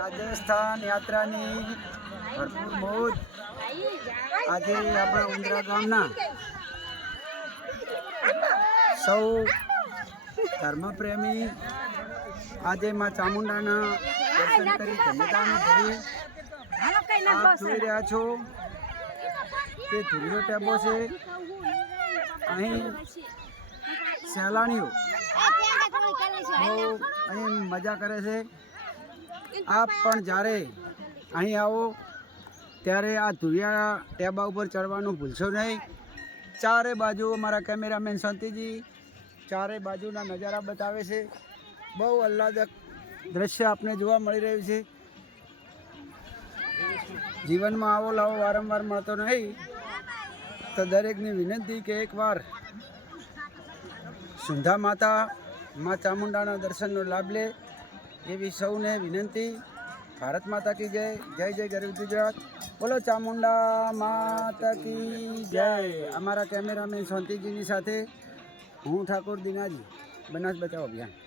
રાજસ્થાન યાત્રાની ભરપૂર મોજ. આજે આપણા ઉંદરા ગામના સૌ ધર્મપ્રેમી આજે માં ચામુંડાના દર્શન કરી ધન્યતા અનુભવી. આપ જોઈ રહ્યા છો તે ધૂળીનો ટેબો છે. અહીં સહેલાણીઓ બહુ અહીં મજા કરે છે. આપ પણ જ્યારે અહીં આવો, ત્યારે આ ધુરિયા ટેબા ઉપર ચડવાનું ભૂલશો નહીં. ચારે બાજુ અમારા કેમેરામેન શાંતિજી, ચારે બાજુના નજારા બતાવે છે. બહુ આહલાદક દ્રશ્ય આપને જોવા મળી રહ્યું છે. જીવનમાં આવો લાવો વારંવાર મળતો નહીં. તો દરેકની વિનંતી કે એકવાર સુંધા માતા, મા ચામુંડાના દર્શનનો લાભ લે. એવી સૌને વિનંતી ભારત માતા કી જય જય જય ગરીબ ગુજરાત બોલો ચામુંડા માતા કી જય અમારા કેમેરામેન શાંતિજીની સાથે હું ઠાકોર દિનાજી બનાસ બચાવ અભિયાન